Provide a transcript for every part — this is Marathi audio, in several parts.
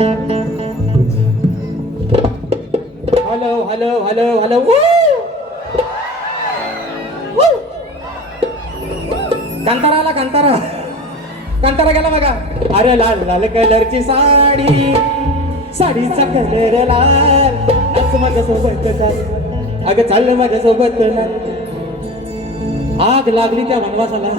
Hello hello hello hello Kantara आला कांतारा. कांतारा गेला बघा. अरे लाल लाल कलरची साडी, साडीचा कलर लाल, असं माझ्या सोबत चाल, अगं चाललं माझ्या सोबत आग लागली त्या वनवासाला.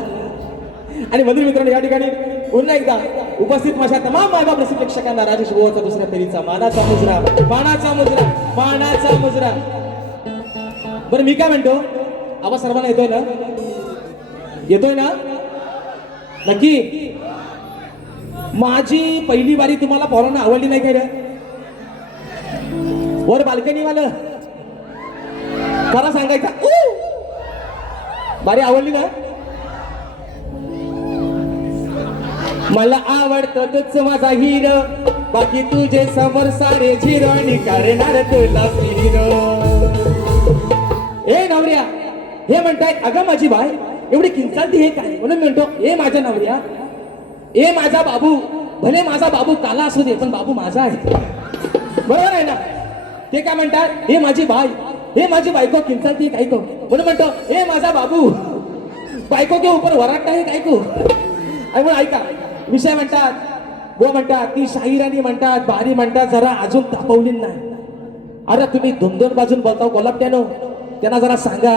आणि मंदिर मित्रांनो, या ठिकाणी पुन्हा एकदा उपस्थित माझ्या तमाम मायबाप रसिक प्रेक्षकांना राजेश बुवाचा दुसऱ्या फेरीचा मानाचा मुजरा, मानाचा मुजरा, मानाचा मुजरा. बरं मी काय म्हणतो, आवाज सर्वांना येतोय ना? येतोय ना? नक्की. माझी पहिली बारी तुम्हाला पोरांना आवडली नाही काय रे? वर बाल्कनी वालं खरं सांगायचा बारी आवडली ना? मला आवडतो तोच माझा हिरो, बाकी तुझे समोर सारे झिरो, आणि करणार तुला हिरो. ए नवऱ्या, हे म्हणताय अगं माझी बाय एवढी किंचाळती हे काय? म्हणून म्हणतो ए माझ्या नवऱ्या, ए माझा बाबू, भले माझा बाबू काला असू दे पण बाबू माझा आहे. बरोबर आहे ना? ते काय म्हणतात, हे माझी बाय, हे माझी बायको किंचाळती काय को, म्हणून म्हणतो हे माझा बाबू, बायको के ऊपर वराटता है काय को. आणि मग ऐका विषय म्हणतात, वो म्हणतात ती शाहिराणी म्हणतात, बारी म्हणतात, जरा अजून तापवली नाही. अरे तुम्ही दोन बाजून बोलताव कोल्हाट्यानो, त्यांना जरा सांगा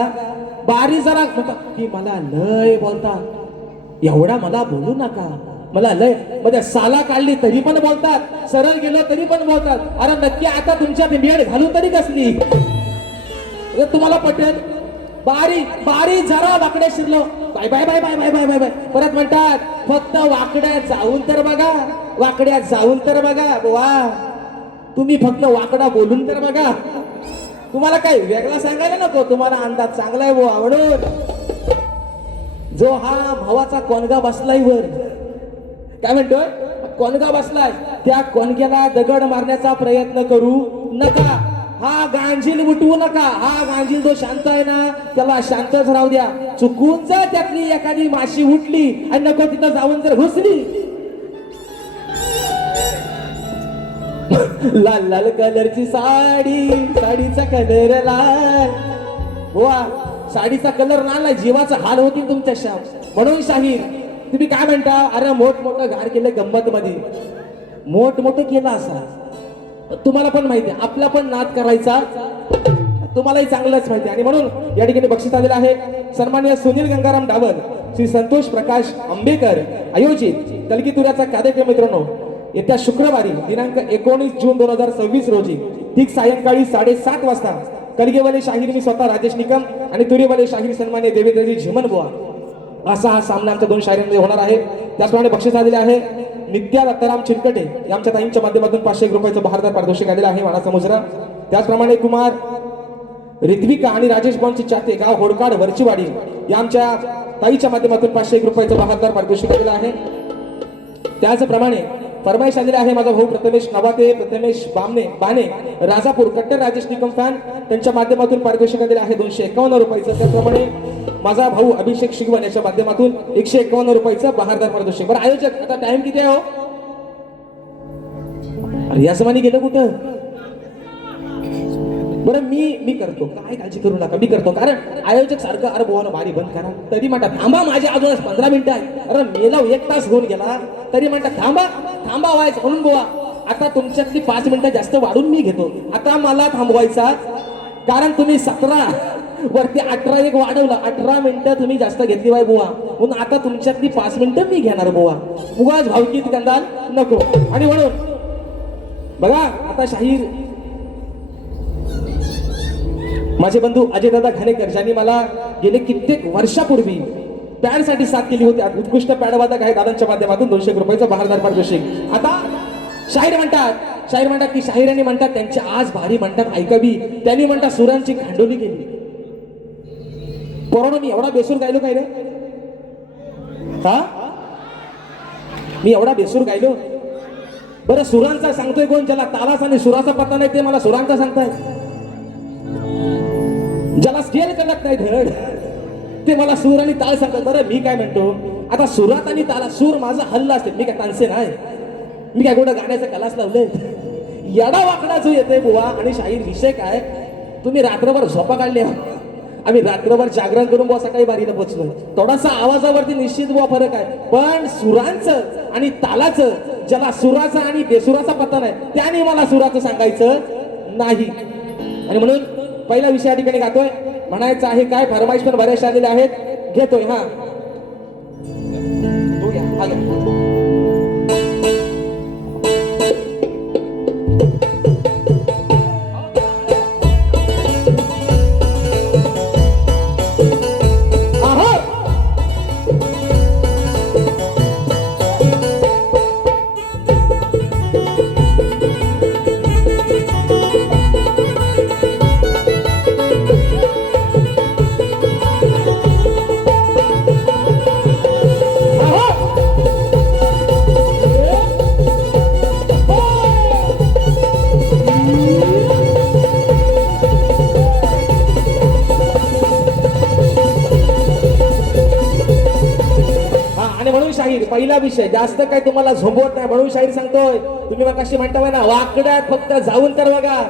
बारी जरा म्हणतात की मला लय बोलतात, एवढा मला बोलू नका, मला लय मध्ये साला काढली तरी पण बोलतात, सरळ गेलो तरी पण बोलतात. अरे नक्की आता तुमच्या मेड घालून तरी कसली तुम्हाला पटेल? बारी बारी जरा वाकड्या शिरलो, bye bye bye bye bye bye bye bye. परत म्हणतात फक्त वाकड्या जाऊन तर बघा, वाकड्या जाऊन तर बघा. वा तुम्ही फक्त वाकडा बोलून तर बघा. तुम्हाला काय वेगळा सांगायला नको, तुम्हाला अंदाज चांगला आहे बुवा. म्हणून जो हा भावाचा कोणगा बसलाय वर, काय म्हणतोय, कोणगा बसलाय, त्या कोणग्याला दगड मारण्याचा प्रयत्न करू नका. हा गांजील उठवू नका. हा गांजील जो शांत आहे ना त्याला शांतच राहू द्या. चुकून जर त्यातली एखादी माशी उठली आणि नको तिथं जाऊन जर घुसली, लाल लाल कलरची साडी, साडीचा कलर लाल. वा साडीचा कलर लाल आहे, जीवाचा हाल होतील तुमच्या शाम. म्हणून शाहीर तुम्ही काय म्हणता, अरे मोठमोठं घार केलं गंमत मध्ये, मोठमोठं केलं असा तुम्हाला पण माहिती आहे, आपला पण नाद करायचा तुम्हालाही चांगलंच माहिती आहे. आणि म्हणून या ठिकाणी बक्षीस आलेलं आहे सन्माननीय सुनील गंगाराम डावर, श्री संतोष प्रकाश आंबेकर आयोजित कलगीतुऱ्याचा कार्यक्रम. मित्रांनो येत्या शुक्रवारी दिनांक 19 जून 2026 रोजी ठीक सायंकाळी 7:30 वाजता कलगीवाले शाहीर मी स्वतः राजेश निकम आणि तुरीवाले शाहीर सन्माननीय देवेंद्रजी झिमन बुवा असा हा सामना आमच्या दोन शाहिरांमध्ये होणार आहे. त्याचप्रमाणे बक्षीस आलेले आहे नित्या दत्ताराम चिरकटे या आमच्या ताईंच्या माध्यमातून 501 रुपयाचं बहारदार पारितोषिक आलेलं आहे, मानाचा मुजरा. त्याचप्रमाणे कुमार रित्विका आणि राजेश बॉनची चाते गाव होडकाड वरचीवाडी या आमच्या ताईच्या माध्यमातून 501 रुपयाचं बहारदार पारितोषिक आलेलं आहे. त्याचप्रमाणे फरमाईश आलेली आहे माझा भाऊ प्रथमेश नवाते, प्रथमेश बाने राजापूर कट्टर राजेश निकम फॅन, त्यांच्या माध्यमातून पारितोषिक आलेलं आहे 251 रुपयाचं. त्याचप्रमाणे माझा भाऊ अभिषेक शिगवण याच्या माध्यमातून 151 रुपयाचं बहारदार पारितोषिक. बरं आयोजक आता टाइम किती आहे हो? अरे या समानी गेलं कुठं? बरं मी करतो, काय काळजी करू नका, मी करतो. कारण आयोजक सारखं अरे बुवा बारी बंद करा तरी म्हणतात थांबा, माझे अजून 15 मिनिटं आहे. अरे मेला 1 तास होऊन गेला तरी म्हणतात थांबा थांबा व्हायचं. म्हणून बुवा आता तुमच्यातली 5 मिनिटं जास्त वाढून मी घेतो. आता मला थांबवायचा, कारण तुम्ही 17 वरती 18 एक वाढवलं, 18 मिनिटं तुम्ही जास्त घेतली बाय बुवा. म्हणून आता तुमच्यातली 5 मिनिटं मी घेणार बुवा. उगाच भावकीत गंधाल नको. आणि म्हणून बघा आता शाहीर माझे बंधू अजयदादा घाणेकर ज्यांनी मला गेले कित्येक वर्षापूर्वी पॅड साठी साथ केली होती, उत्कृष्ट पॅडवादक आहे दादांच्या माध्यमातून 200 रुपयाचं बहारदार पारितोषिक. आता शाहीर म्हणतात की शाहिरांनी म्हणतात त्यांची आज भारी म्हणतात ऐकावी, त्यांनी म्हणतात सुरांची खांडोली केली. पोरांनो मी एवढा बेसूर गायलो काय रे? हा मी एवढा बेसूर गायलो? बरं सुरांचा सांगतोय कोण? ज्याला तालाचा आणि सुराचा पत्ता नाही ते मला सुरांचा सांगताय. ज्याला स्केल कळत नाही धड ते मला सूर आणि ताल सांगतात. बरं मी काय म्हणतो, आता सुरात आणि ताला सूर माझा हल्ला असते, मी काय तानसे नाही. मी काय कुठं गाण्याचा क्लास लावले येडा वाकडा जो येतोय बुवा. आणि शाहीर विषय काय, तुम्ही रात्रभर झोपा काढल्या, आम्ही रात्रभर जागरण करून बुवा सकाळी बारीला पोहोचलो. थोडासा आवाजावरती निश्चित बुवा फरक आहे, पण सुरांचं आणि तालाचं, ज्याला सुराचा आणि बेसुराचा पत्ता नाही त्याने मला सुराचं सांगायचं नाही. आणि म्हणून पहिला विषय या ठिकाणी गातोय. म्हणायचं आहे काय, फरमाईश पण बऱ्याचशा आलेल्या आहेत, घेतोय. हा तो घ्या, हा घ्या. पहिला विषय जास्त काय तुम्हाला झोंबवत नाही म्हणून शाहीर सांगतोय. तुम्ही मग कशी म्हणता ना, वाकड्यात फक्त जाऊन तर बघा.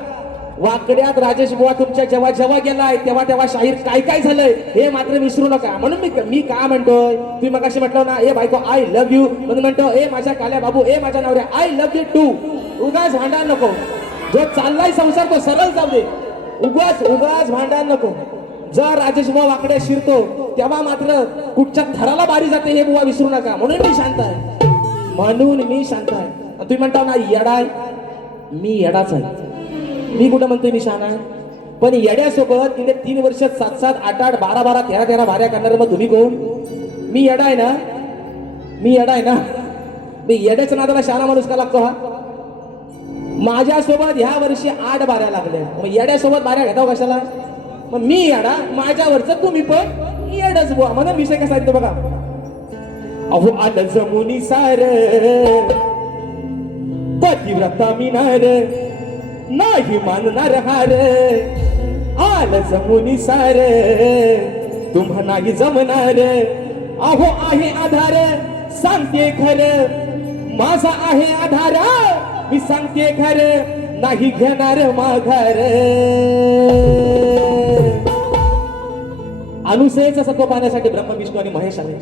वाकड्यात राजेश बुवा तुमच्या जेव्हा जेव्हा गेलाय तेव्हा तेव्हा शाहीर काय काय झालंय हे मात्र विसरू नका. म्हणून मी का म्हणतोय, तुम्ही मग कशी म्हटलं ना, ए बायको आय लव्ह यू, म्हणून म्हणतो ए माझ्या काल्या बाबू, ए माझ्या नवऱ्या आय लव्ह यू टू. उगाच भांडण नको, जो चाललाय संसार तो सरळ जाऊ दे. उगाच भांडण नको. जर राजेश बुवा वाकड्या शिरतो तेव्हा मात्र कुठच्या थराला बारी जाते हे बुवा विसरू नका. म्हणून मी शांत आहे, म्हणून मी शांत आहे. तुम्ही म्हणता ना येडाय, मी येडाच आहे. मी कुठं म्हणतोय मी शान आहे, पण येड्यासोबत तिने 3 वर्ष 7-7, 8-8, 12-12, 13-13 भाऱ्या करणार. मग तुम्ही कोण? मी येडा आहे ना, मी येडा आहे ना. मी येड्याच्या नादाला शहाणा माणूस का लागतो? हा माझ्यासोबत ह्या वर्षी 8 भाऱ्या लागल्या, मग येड्यासोबत भाऱ्या घेताव कशाला? मग मी येडा, माझ्यावरच तुम्ही पण येडच बुवा. म्हणून विषय कसा येतो बघा. अहो आलं जमुनी सार, पतिव्रता मिनार, नाही मानणार हार. आलं जमुनी सार, तुम्हा नाही जमणार. अहो आहे आधार, सांगते खरं, माझा आहे आधार, मी सांगते खरं, नाही घेणार माघार. अनुसयेचा सत्व पाहण्यासाठी ब्रह्मा विष्णू आणि महेश आले.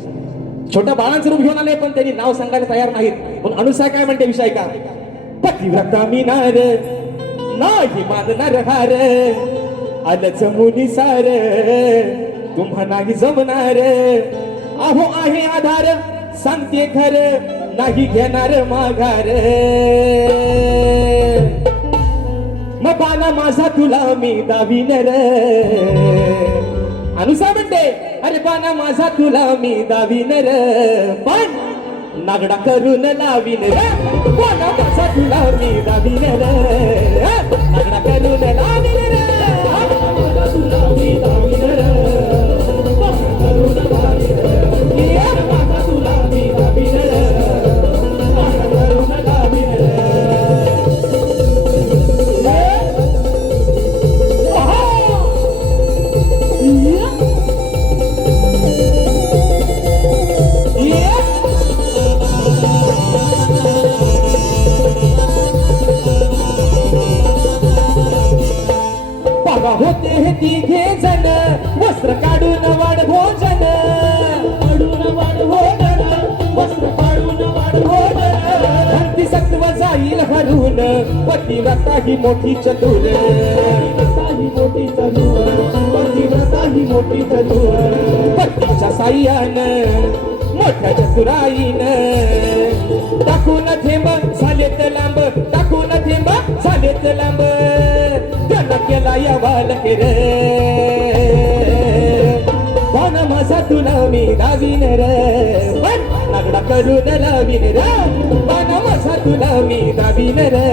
छोट्या बाळांचं रूप घेऊन आले, पण त्यांनी नाव सांगायला तयार नाहीत. पण अनुसय काय म्हणते विषय का, पतिव्रता मिनार, नाही मानणार हार. आलंच मुनी सार, तुम्हा नाही जमणार. अहो आहे आधार, सांगते खरं, नाही घेणार माघार. मग पाना माझा तुला मी दावीन रे. अनुसा म्हणते, अरे पाना माझा तुला मी दावीन रे, पण नागडा करून लावीन रे. पाना माझा तुला मी दावीन रे, नागडा करून लावीन रे. माझा तुला मी दावीन रे, नागडा करून लावीन रे. माझा तुला मी दावीन रे, नागडा करून लावीन रे. होते हे तिघे जण, वस्त्र काढून वाढ भोजन, वस्त्र काढून वाढ भोजन. भक्ती सत्व जाईल हरून, पतिव्रता ही मोठी चतुर, मोठी चतुर, पतिव्रता ही मोठी चतुर. पतीच्या साह्यानं मोठ्या चतुराईनं, टाकून थेंब झालेत लांब, टाकून थेंब झालेत लांब. त्याला केला या बालके रे, पण माझा तुला मी दावीन रे, पण नागडा करून लावीन रे. पण माझा तुला मी दावीन रे,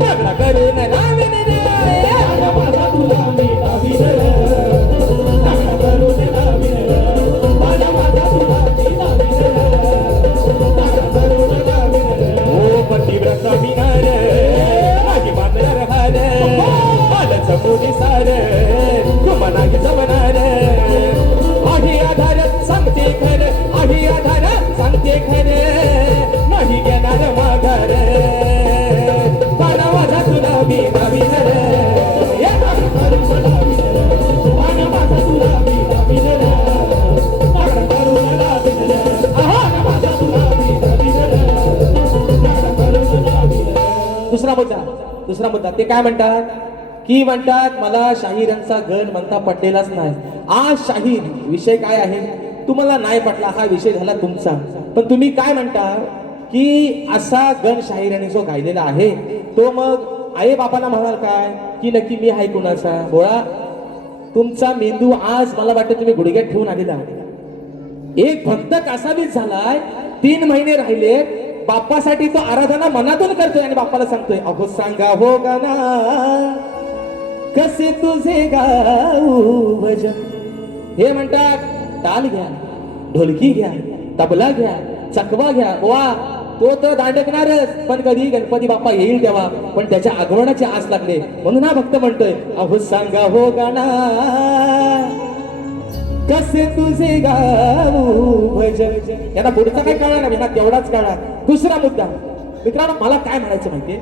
नागडा करून लावीन रे. माझा तुला मी दावीन रे, नागडा करून लावीन रे. पण माझा तुला मी दावीन रे, नागडा करून लावीन रे. ओ पतिव्रता मिनार, नाही मानणार हार. आलंच मुनी सार, तुम्हा नाही जमणार. आहे आधार, सांगते खरं, आहे आधार, सांगते खरं, नाही घेणार माघार. गुलाबी नवीन रे हे मागणं करून गुलाबी रे आहा माझा गुलाबी नवीन रे मागणं करून गुलाबी रे आहा माझा गुलाबी नवीन रे मागणं करून गुलाबी रे. दुसरा मुद्दा ते काय म्हणतात की म्हणतात मला शाहिरांचा गण म्हणता पटलेलाच नाही. आज शाहीर विषय काय आहे तुम्हाला नाही पटला हा विषय झाला तुमचा. पण तुम्ही काय म्हणता की असा गण शाहिरांनी जो गायलेला आहे तो मग आई बापाला म्हणाल काय की नक्की मी आहे कुणाचा. बोळा तुमचा मेंदू आज मला वाटतं तुम्ही गुडघ्यात ठेवून आलेला. एक भक्त कासावीस झालाय 3 महिने राहिले बाप्पासाठी तो आराधना मनातून करतोय आणि बाप्पाला सांगतोय अहो सांगा हो गाना कसे तुझे गाऊ भजन. हे म्हणतात ताल घ्या ढोलकी घ्या तबला घ्या चकवा घ्या. वा तो तर दांडकणारच पण कधी गणपती बाप्पा येईल तेव्हा. पण त्याच्या आगमनाची आस लागले म्हणून हा भक्त म्हणतोय अहो सांगा हो गाना कसे तुझे गाऊ भजन. यांना पुढचा काय कळणार नाही ना तेवढाच कळणार. दुसरा मुद्दा मित्रांनो मला काय म्हणायचं माहितीये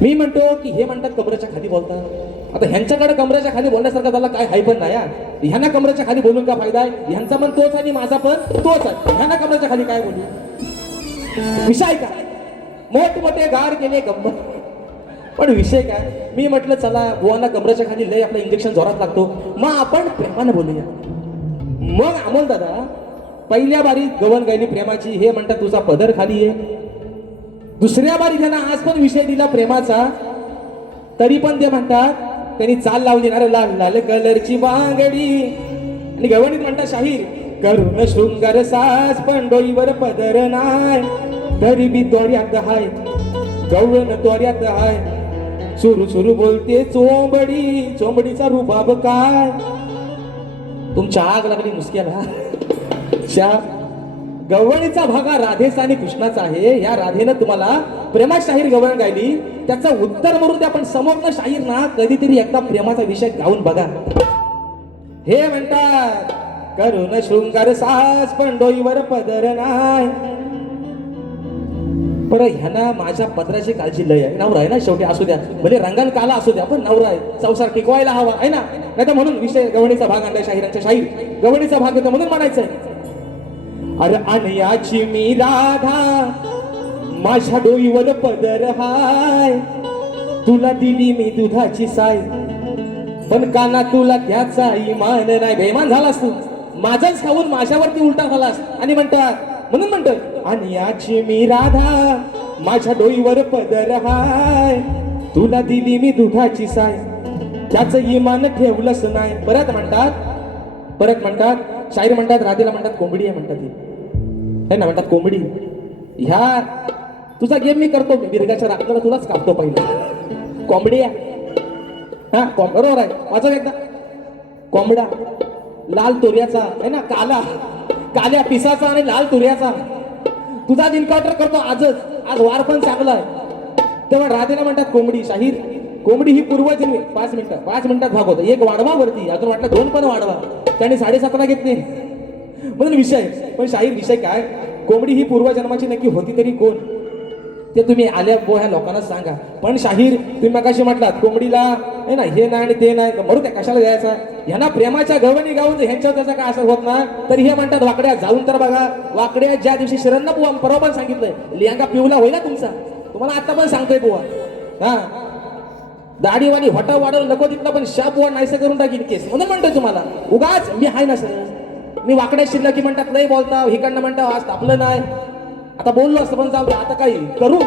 मी म्हणतो की हे म्हणतात कमरेच्या खाली बोलतात. आता ह्यांच्याकडे कमरेच्या खाली बोलण्यासारखं त्याला काय हाय पण नाही. ह्यांना कमरेच्या खाली बोलून का फायदा आहे. ह्यांचा पण तोच आणि माझा पण तोच आहे. ह्यांना कमरेच्या खाली काय बोलू विषय काय मोठमोठे गार केले गंमत. पण विषय काय मी म्हटलं चला बुवांना कमरेच्या खाली लय आपलं इंजेक्शन जोरात लागतो मग आपण प्रेमानं बोलूया. मग अमोल दादा पहिल्या बारी गवण गायली प्रेमाची हे म्हणतात तुझा पदर खाली आहे. दुसऱ्या बारी त्यांना आज पण विषय दिला प्रेमाचा तरी पण ते म्हणतात त्यांनी चाल लावली ना लाल लाल कलरची बांगडी. आणि गवणीत म्हणतात शाहीर करून शृंगार साज पण डोईवर पदर नाय तरी बी त्वऱ्यात हाय गवळण त्वऱ्यात हाय सुरू सुरू बोलते चोंबडी चोंबडीचा रुबाब काय. तुमच्या आग लागली मुसक्याला. गवळणीचा भाग हा राधेचा आणि कृष्णाचा आहे. या राधेनं तुम्हाला प्रेमात शाहीर गवळण गायली त्याचं उत्तर म्हणून द्या पण समोरनं शाहीर ना कधीतरी एकदा प्रेमाचा विषय गाऊन बघा. हे म्हणतात करून शृंगार साज पण डोईवर पदर नाय. पर ह्यांना माझ्या पदराची काळजी लय आहे. नवरा आहे ना शेवटी असू द्या भले रंगण काला असू द्या पण नवरा आहे संसार टिकवायला हवा आहे ना. नाही तर म्हणून विषय गवणीचा भाग आणलाय शाहिरांच्या शाहीर गवणीचा भाग येतो म्हणून म्हणायचंय अरे अनयाची मी राधा माझ्या डोईवर पदर हाय तुला दिली मी दुधाची साय पण काना तुला त्याचा इमान नाही. बेमान झालास तू माझाच खाऊन माझ्यावरती उलटा झालास. आणि म्हणतात म्हणून म्हणतोय अनयाची मी राधा माझ्या डोईवर पदर हाय तुला दिली मी दुधाची साय त्याचं इमान ठेवलंच नाही. परत म्हणतात शाहीर म्हणतात राधेला म्हणतात कोंबडी आहे म्हणतात ती ना म्हणतात कोंबडी. ह्या तुझा गेम मी करतो मिरगाच्या राखला तुलाच कापतो पहिले कोंबडी आहे. हा बरोबर आहे माझं एकदा कोंबडा लाल तोऱ्याचा आहे ना काल्या पिसाचा आणि लाल तुऱ्याचा तुझा इन्काउंटर करतो आजच. आज वार पण चांगला आहे. तेव्हा राधेला म्हणतात कोंबडी. शाहीर कोंबडी ही पूर्वजन्मी 5 मिनिटात भाग होता. एक वाढवा वरती अजून वाटलं 2 पण वाढवा त्याने 7.5 घेतले म्हणून विषय. पण शाहीर विषय काय कोंबडी ही पूर्वजन्माची नक्की होती तरी कोण ते तुम्ही आल्या ह्या लोकांना सांगा. पण शाहीर तुम्ही मगाशी म्हटलात कोंबडीला आहे ना हे नाही आणि ते नाही म्हणून त्या कशाला द्यायचा. ह्यांना प्रेमाच्या गवणी गाऊन ह्यांच्यावर त्याचा काय असर होत नाही. तर हे म्हणतात वाकड्या जाऊन तर बघा. वाकड्या ज्या दिवशी शरणना बुवा परवा पण सांगितलंय लियांगा पिवला होईल ना तुमचा. तुम्हाला आता पण सांगतोय बुवा हा दाढीवाली हॉटा वाढवलं नको तिथलं पण शाप बुवा नाहीसं करून टाकीन केस म्हणून म्हणतोय तुम्हाला उगाच मी आहे ना सर मी वाकड्या शिरलं की म्हणतात लय बोलता हिकडनं म्हणता आज तापलं नाही. आता बोललो असतं पण जाऊ आता काही करू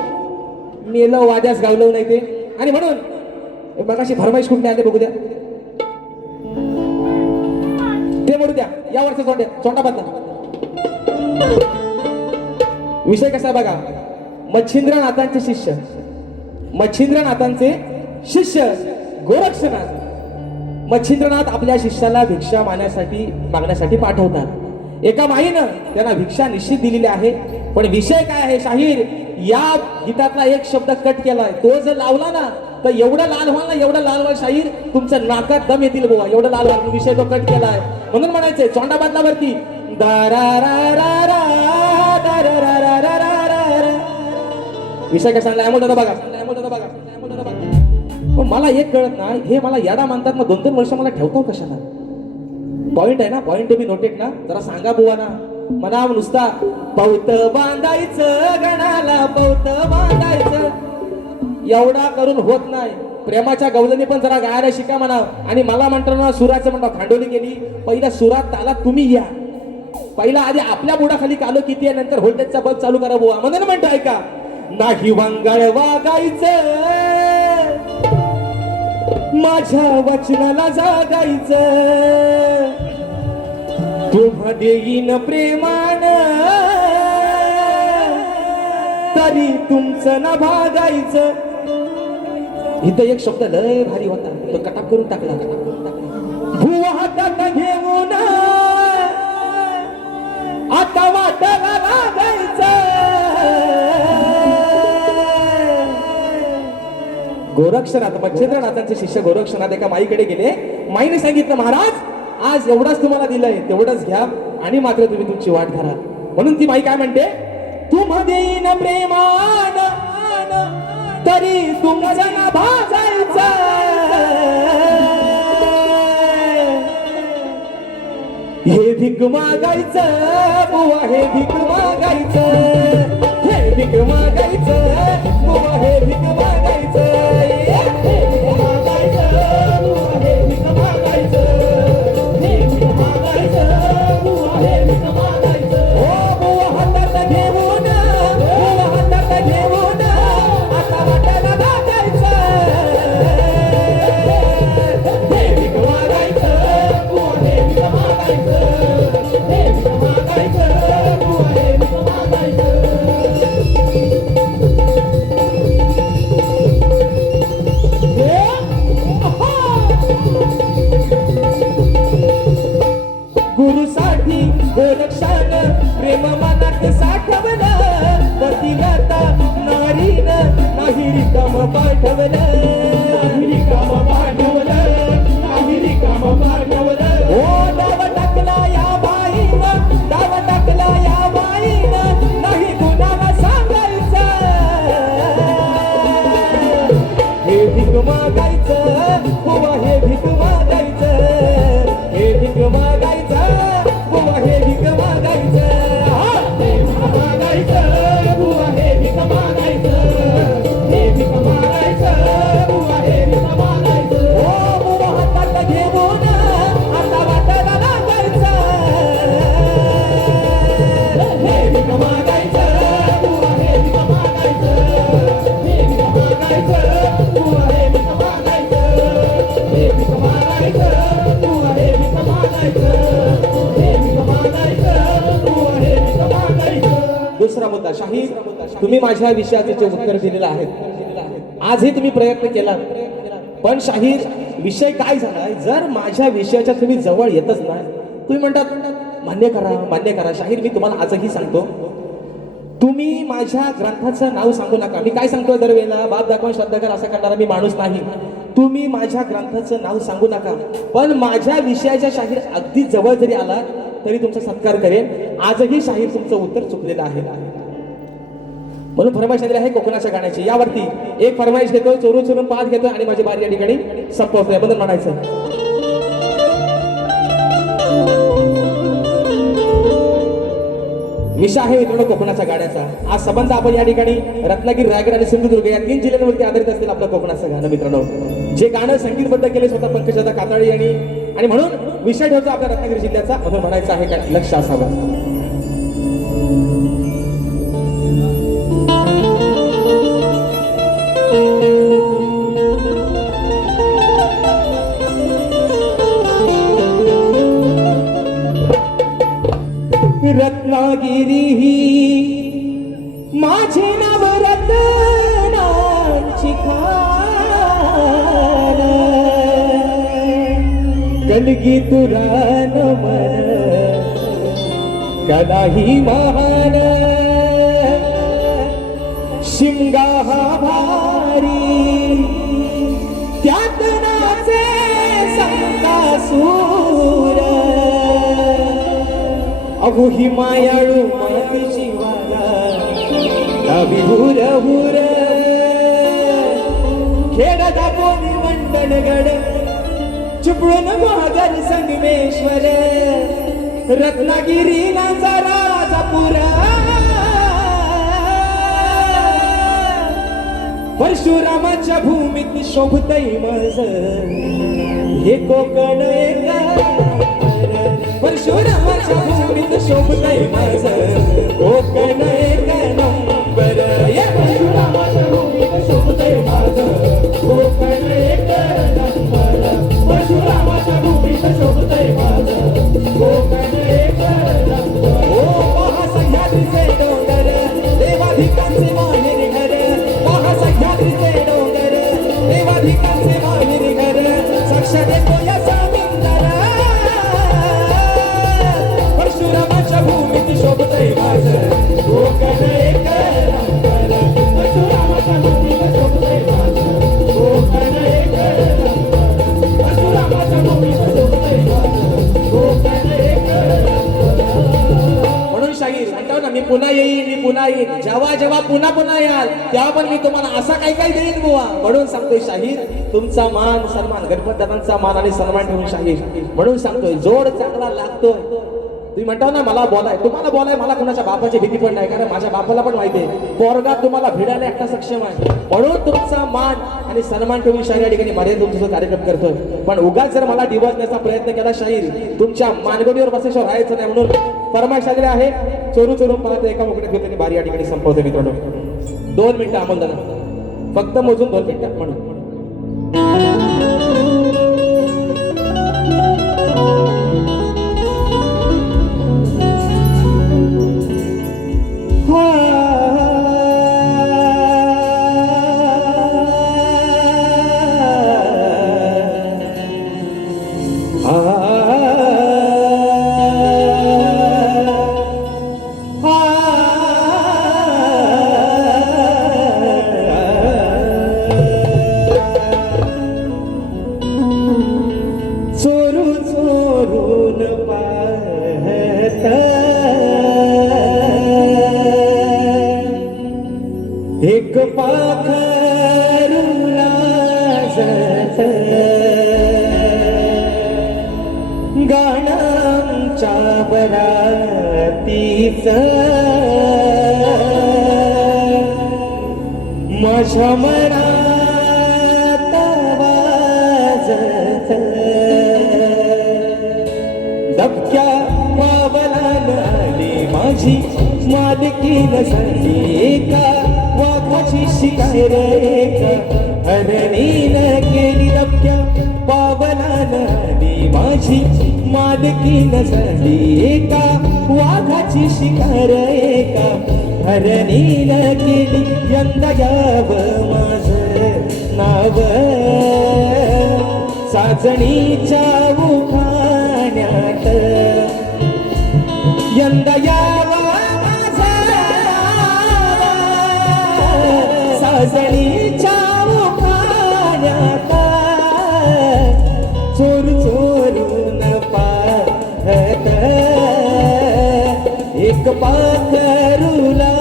मेलं वाद्यास गावलं नाही ते. आणि म्हणून मगाशी फरमाईश कुठे आले बघू द्या ते म्हणू द्या या वर्षी छोटा बदला. विषय कसा बघा मच्छिंद्रनाथांचे शिष्य गोरक्षनाथ. मच्छिंद्रनाथ आपल्या शिष्याला भिक्षा मागण्यासाठी पाठवतात. एका माईनं त्यांना भिक्षा निश्चित दिलेली आहे. पण विषय काय आहे शाहीर या गीतातला एक शब्द कट केलाय. तो जर लावला ना तर एवढं लाल व्हाल शाहीर तुमचं नाकात दम येतील बुवा एवढं लाल व्हाल. विषय तो कट केलाय म्हणून म्हणायचंय चोंडा बदलावरती विषय कसा अमोल दादा बघा पण मला एक कळत नाही, हे मला याडा मानतात मग 2-2 वर्ष मला ठेवतो कशाला? पॉइंट आहे ना, पॉइंट मी नोटेड ना, जरा सांगा बुवा ना. म्हणा नुसता पौत बांधायचं गणाला, पौत बांधायचं एवढा करून होत नाही. प्रेमाच्या गवलनी पण जरा गायला शिका म्हणा. आणि मला म्हणतो ना सुराचं म्हणतो खांडोली गेली, पहिल्या सुरात तालात तुम्ही या, पहिला आधी आपल्या बुडाखाली कालो किती आहे, नंतर व्होल्टेजचा बल्ब चालू करा बुवा. म्हणून म्हणतो ऐका, नाही वांगाळ वागायचं, माझ्या वचनाला जागायचं, तुम्हा देईन प्रेमान, तरी तुमचं ना भागायचं. इथं एक शब्द लय भारी होता, तो कटाप करून टाकला. भुवा हातात घेऊन आता वाटायला लागायचं. गोरक्षनाथ मच्छिंद्रनाथांचे शिष्य गोरक्षनाथ एका माईकडे गेले. माईने सांगितलं, महाराज आज एवढाच तुम्हाला दिलंय, तेवढंच घ्या आणि मात्र तुम्ही तुमची वाट धरा. म्हणून ती माई काय म्हणते, तुम्हा देईन प्रेमान, तरी तुमचं ना भाजायचं. हे भीक मागायचं बुवा, हे भीक मागायचं, हे भीक मागायचं बुवा, हे भीक मागायचं, हे भीक मागायचं बुवा, हे भीक मागायचं, हे भीक मागायचं बुवा, हे भीक मागायचं. ओ बुवा हातात घेऊन, बुवा हातात घेऊन आता वाटायला लागायचं. हे भीक मागायचं बुवा, हे भीक मागायचं, हे भीक मागायचं बुवा, हे भीक मागायचं. गुरुसाठी गोरक्षान प्रेम मनात साठवलं, पतिव्रता नारीनं नाही रिकाम पाठवलं, नाही रिकाम पाठवलं, नाही रिकाम पाठवलं. ओ डाव टाकला या बाईनं, डाव टाकला या बाईनं, नाही कुणाला सांगायचं. हे भीक मागायचं बुवा, हे भीक मागायचं, हे भीक मागायचं बुवा, हे भीक मागायचं, हे भीक मागायचं बुवा, हे भीक मागायचं, हे भीक मागायचं बुवा, हे भीक मागायचं. ओ बुवा हातात घेऊन आता वाटायला लागायचं. हे भीक मागायचं बुवा, हे भीक मागायचं, हे भीक मागायचं बुवा, हे भीक मागायचं, हे भीक मागायचं बुवा, हे भीक मागायचं, हे भीक मागायचं बुवा, हे भीक मागायचं. दुसरा मुद्दा, शाहीर तुम्ही माझ्या विषयाचे जे उत्तर दिलेलं आहे, आजही तुम्ही प्रयत्न केला, पण शाहीर विषय काय झालाय, जर माझ्या विषयाच्या तुम्ही जवळ येतच नाही, तुम्ही म्हणतात मान्य करा मान्य करा. शाहीर मी तुम्हाला आजही सांगतो, तुम्ही माझ्या ग्रंथाचं नाव सांगू नका. मी काय सांगतोय दरवेळेला, बाप दाखवून श्रद्धा कर असं करणारा मी माणूस नाही. तुम्ही माझ्या ग्रंथाचं नाव सांगू नका, पण माझ्या विषयाच्या शाहीर अगदी जवळ जरी आला तरी तुमचा सत्कार करेन. आजही शाहीर तुमचं उत्तर चुकलेलं आहे. म्हणून फरमाईश दिली आहे कोकणाच्या गाण्याची. यावरती एक फरमाईश घेतो, चोरून चोरून पाच घेतो आणि माझी बारी या ठिकाणी संपवतोय. बदल म्हणायचं, विषय आहे मित्रांनो कोकणाच्या गाण्याचा. आज संबंध आपण या ठिकाणी रत्नागिरी, रायगड आणि सिंधुदुर्ग या 3 जिल्ह्यांवरती आधारित असतील आपलं कोकणाचं गाणं. मित्रांनो जे गाणं संगीतबद्ध केले स्वतः पंकजदा काताळी आणि म्हणून विषय ठेवतो आपल्या रत्नागिरी जिल्ह्याचा. म्हणून म्हणायचं आहे का लक्ष असावं. रत्नागिरी ही माझे नाव रत्नांची खाण, कलगी तुरान मन कलाही महान, शिमगा हा भारी त्यात नाचे संतासूर, अहो ही मायाळू मातीची वाला विहुर हुर, खेड दापोली मंडणगड चिपळूण महागर संगमेश्वर रत्नागिरी नाचा राजापुरा परशुरामाच्या भूमीत शोभतय माझ हे कोकण एक परशुरामाच्या भूमीत शोभतय माझ कोकण एक नंबर या परशुरामाच्या भूमीत शोभतय माझ कोकण एक नंबर परशुरामाच्या भूमीत शोभतय माझ कोकण एक नंबर ओ महासह्याद्रीचे डोंगर देवाधिकांचे माहेर घर महासह्याद्रीचे डोंगर देवाधिकांचे माहेर घर साक्षात येतो या समुंदर परशुरामाच्या भूमीत शोभतय माझ कोकण एक नंबर परशुरामाच्या भूमीत शोभतय माझ कोकण एक नंबर परशुरामाच्या भूमीत शोभतय माझ कोकण एक नंबर म्हणून शाहीर म्हणतो ना मी पुन्हा येईन जेव्हा जेव्हा पुन्हा याल तेव्हा पण मी तुम्हाला असा काही देईन बुवा म्हणून सांगतोय शाहीर तुमचा मान सन्मान गणपत दादांचा मान आणि सन्मान ठेवून शाहीर म्हणून सांगतोय जोड चांगला लागतोय तुम्ही म्हणता ना मला बोलाय तुम्हाला बोलाय मला कुणाच्या बापाची भीती पण नाही कारण माझ्या बापाला पण माहिती आहे पोरगा तुम्हाला भिडायला एकटा सक्षम आहे म्हणून तुमचा मान आणि सन्मान ठेवून शाहीर या ठिकाणी मर्यादित तुमचा कार्यक्रम करतोय पण उगाच जर मला डिवचण्याचा प्रयत्न केला शाहीर तुमच्या मानगडीवर बसेश्वर राहायचं नाही म्हणून फरमाईश आलेली आहे चोरून मला ते एका मुकड्यात घेतली बारी या ठिकाणी संपवते मित्रांनो 2 मिनिटं आमंत्रण फक्त मोजून 2 मिनिटं म्हणून एक पाखरूला जात गाण्याच्या बरातीच माझ्या मनात वाजत दबक्या पावलान आली माझी मालकीन झाली एका वाघाची शिकार एका हरणीनं केली दबक्या पावलान आली माझी मालकीन झाली एका वाघाची शिकार एका हरणीनं केली यंदा यावं माझं नाव साजणीच्या उखाण्यात यंदा यावं साजणीच्या उखाण्यात चोरून पाहत एक पाखरूला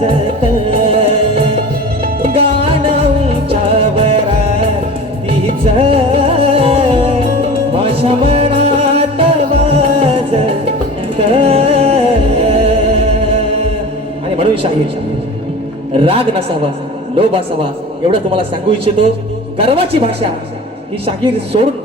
जात गाण्याच्या वरातीच माझ्या मनात वाजत आणि म्हणून शाहीर राग नसावा लोभ असावा एवढं तुम्हाला सांगू इच्छितो गर्वाची भाषा ही शाहीर सोडून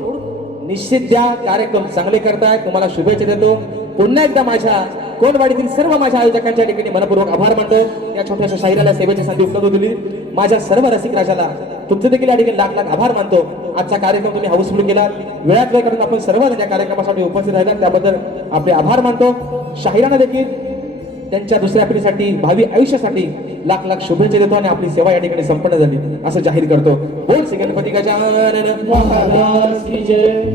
निश्चित द्या कार्यक्रम चांगले करताय तुम्हाला शुभेच्छा देतो पुन्हा एकदा माझ्या कोणवाडीतील सर्व माझ्या आयोजकांच्या ठिकाणी मनपूर्वक आभार मानतो या छोट्याशा शाहिराला सेवेची संधी उपलब्ध दिली माझ्या सर्व रसिक राजाला तुमचे देखील या ठिकाणी लाख आभार मानतो आजचा कार्यक्रम तुम्ही हाऊसफुल केला वेळात वेळ काढून आपण सर्व या कार्यक्रमासाठी उपस्थित राहिला त्याबद्दल आपले आभार मानतो शाहिरांना देखील त्यांच्या दुसऱ्या पिढीसाठी भावी आयुष्यासाठी लाख शुभेच्छा देतो आणि आपली सेवा या ठिकाणी संपन्न झाली असं जाहीर करतो बोल श्री गणपती गजानन महाराज की जय.